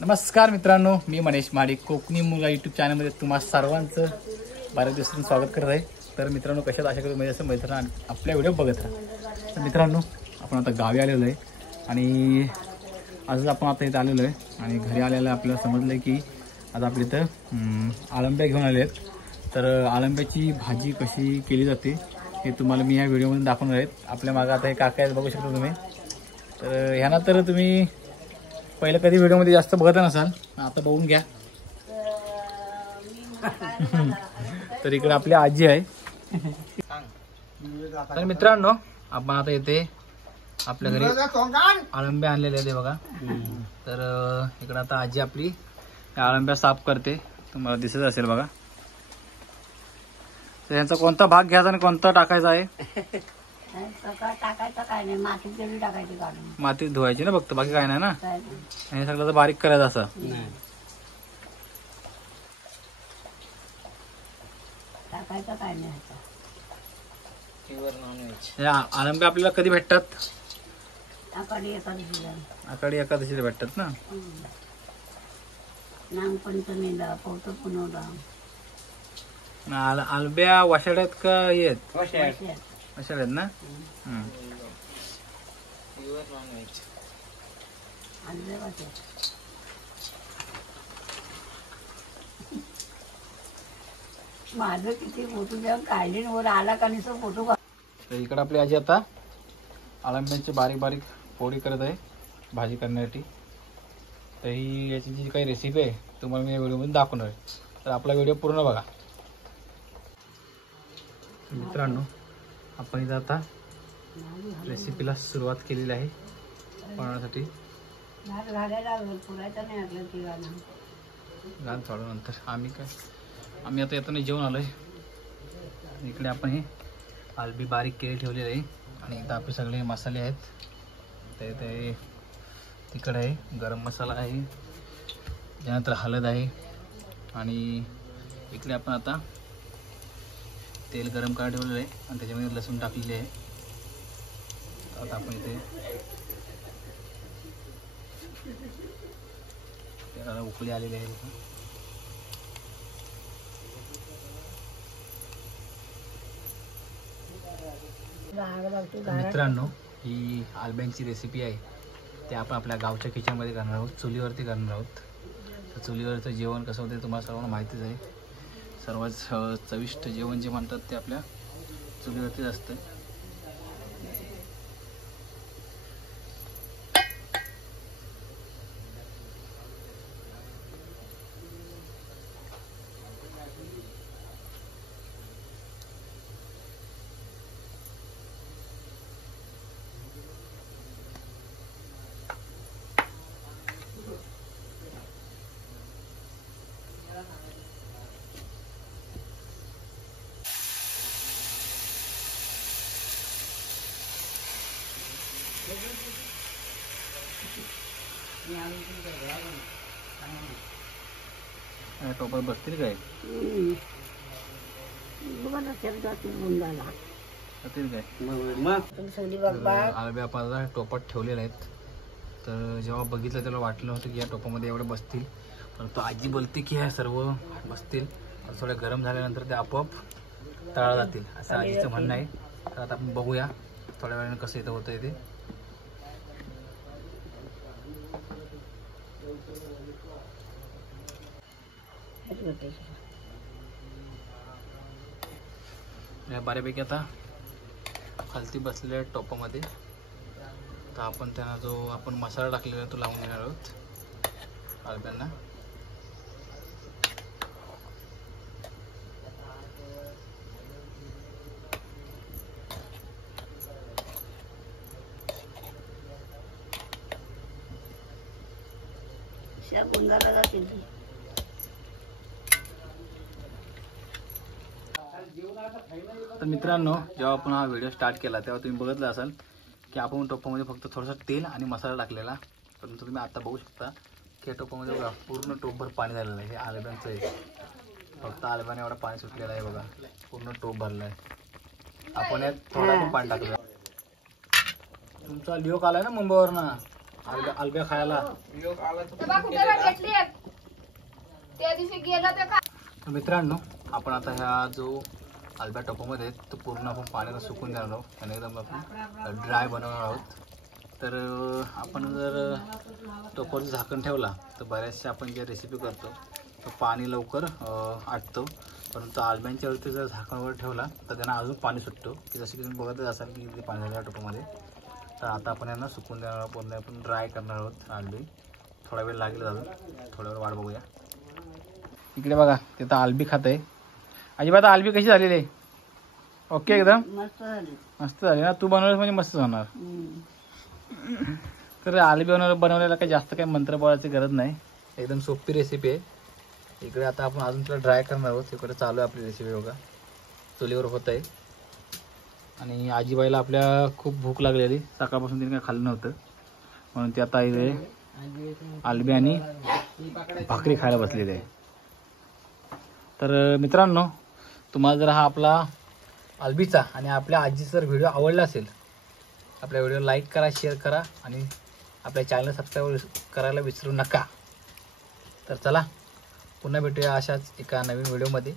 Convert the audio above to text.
नमस्कार मित्रांनो, मी मनीष महाडिक कोकणी मुलगा यूट्यूब चॅनलमध्ये तुम्हा सर्वांचं बऱ्याच दिवसातून स्वागत करत आहे. तर मित्रांनो, कशात आशा करू म्हणजे असं मैत्रिणी आपल्या व्हिडिओ बघत राहा. तर मित्रांनो, आपण आता गावी आलेलो आहे आणि आजच आपण आता इथं आलेलो आहे आणि घरी आलेलं आपल्याला समजलं आहे की आज आपल्या इथं आळंब्या घेऊन आले आहेत. तर आळंब्याची भाजी कशी केली जाते हे तुम्हाला मी ह्या व्हिडिओमध्ये दाखवणार आहेत. आपल्या मागं आता हे काका आहेत, बघू शकता तुम्ही. तर ह्यांना तर तुम्ही पहिलं कधी व्हिडिओमध्ये जास्त बघत नसाल, आता बघून घ्या. तर इकडे आपली आजी आहे. तर मित्रांनो, आपण आता येते आपल्या घरी आळंब्या आणलेले आहेत बघा. तर इकडे आता आजी आपली आळंब्या साफ करते, तुम्हाला दिसत असेल बघा. तर यांचा कोणता भाग घ्यायचा आणि कोणता टाकायचा आहे? टाकायचं काय नाही, मातीत जरी टाकायची काढून मातीत धुवायची ना फक्त, बाकी काय नाही ना. हे सगळं तर बारीक करायचं असं. टाकायचं काय नाही. आळंब्या आपल्याला कधी भेटतात? आकाडी एकादशीला. आकाडी एकादशीला भेटतात ना. नागपंचमीला, पौर्णिमेला. आळंब्या वशाड्यात का येत? वशाड्यात ना. माझं किती फोटो जेव्हा काढली वर आला का नाही फोटो. तर इकडे आपली आजी आता आळंब्यांची बारीक बारीक फोडी करत आहे भाजी करण्यासाठी. तर ही याची जी काही रेसिपी आहे तुम्हाला मी या व्हिडिओमध्ये दाखवणार आहे. तर आपला व्हिडिओ पूर्ण बघा. मित्रांनो, आपण इथं आता रेसिपीला सुरुवात केलेली आहे बनवण्यासाठी. गाण थोडं नंतर आम्ही आता येताना जेवण आलोय. इकडे आपण हे आलबी बारीक केली ठेवलेली आहे आणि इथं आपले सगळे मसाले आहेत. ते तिखट आहे, गरम मसाला आहे, त्यानंतर हळद आहे आणि इकडे आपण आता तेल गरम करायला ठेवलेलं आहे आणि त्याच्यामध्ये लसूण टाकलेले आहे. आता आपण इथे त्याला उकळी आलेली आहे. मित्रांनो, ही आलब्यांची रेसिपी आहे ते आपण आपल्या गावच्या किचनमध्ये करणार आहोत, चुलीवरती करणार आहोत. तर चुलीवरचं जेवण कसं होतं तुम्हाला सर्वांना माहितीच आहे. सर्वात चविष्ट जेवण जे म्हणतात ते आपल्या चुलीवरतीच असतं. टोपात बसतील काय? आलब्या आपल्याला टोपात ठेवलेल्या आहेत. तर जेव्हा बघितलं तेव्हा वाटलं होतं की या टोपामध्ये एवढे बसतील, परंतु आजी बोलते की ह्या सर्व बसतील, थोड्या गरम झाल्यानंतर ते आपोआप तळा जातील असं आजीचं म्हणणं आहे. तर आता आपण बघूया थोड्या वेळाने कसं इथं होतं ते. बऱ्यापैकी आता खालती बसलेल्या टोपामध्ये तर आपण त्यांना जो आपण मसाला टाकलेला तो लावून घेणार आहोत आलब्यांना. तर मित्रांनो, जेव्हा आपण हा व्हिडिओ स्टार्ट केला तेव्हा तुम्ही बघितलं असाल की आपण टोपामध्ये फक्त थोडंसं तेल आणि मसाला टाकलेला, परंतु तुम्ही आता बघू शकता की या टोपामध्ये बघा पूर्ण टोपभर पाणी झालेलं आहे. हे आलब्यांचं आहे, फक्त आलब्याने एवढं पाणी सुटलेलं आहे बघा, पूर्ण टोप भरलं आहे. आपण यात थोडं पण पाणी टाकलं. तुमचा लिओ आलाय ना मुंबईवरनं, आलब्या खायला. त्या दिवशी गेला ते का तर मित्रांनो आपण आता ह्या जो आलब्या टोपामध्ये तो पूर्ण आपण पाण्याला सुकून देणार आहोत. त्याने एकदम आपण ड्राय बनवणार आहोत. तर आपण जर टोपावर झाकण ठेवला तर बऱ्याचशा आपण जे रेसिपी करतो तर पाणी लवकर आटतं. परंतु आलब्यांच्यावरती जर झाकणावर ठेवला तर त्यांना अजून पाणी सुटतो की जसं की तुम्ही बघतच असाल की किती पाणी झालं टोपामध्ये. तर आता आपण यांना सुकून देणार आहोत. पूर्ण आपण ड्राय करणार आहोत आलबी. थोडा वेळ लागेल अजून. थोड्या वेळ वाट बघूया. इकडे बघा तिथं आलबी खात आहे. अजिबात आलबी कशी झालेली आहे? ओके एकदम मस्त झाली. मस्त झाली ना. तू बनवलं म्हणजे मस्त होणार. तर आलबी बनवलेला काही जास्त काही मंत्र बोलायची गरज नाही. एकदम सोपी रेसिपी आहे. इकडे आता आपण अजून तुला ड्राय करणार आहोत. इकडे चालू आहे आपली रेसिपी बघा. चुलीवर होत आहे. आणि आजीबाईला आपल्या खूप भूक लागलेली. सकाळपासून तिने काय खाल्लं नव्हतं म्हणून ती आता इथे आलबी आणि भाकरी खायला बसलेली आहे. तर मित्रांनो तुम्हाला जर हा आपला आलबीचा आणि आपल्या आजीचा जर व्हिडिओ आवडला असेल आपल्या व्हिडिओ लाईक करा, शेअर करा आणि आपल्या चॅनल सबस्क्राईब करायला विसरू नका. तर चला पुन्हा भेटूया अशाच एका नवीन व्हिडिओमध्ये.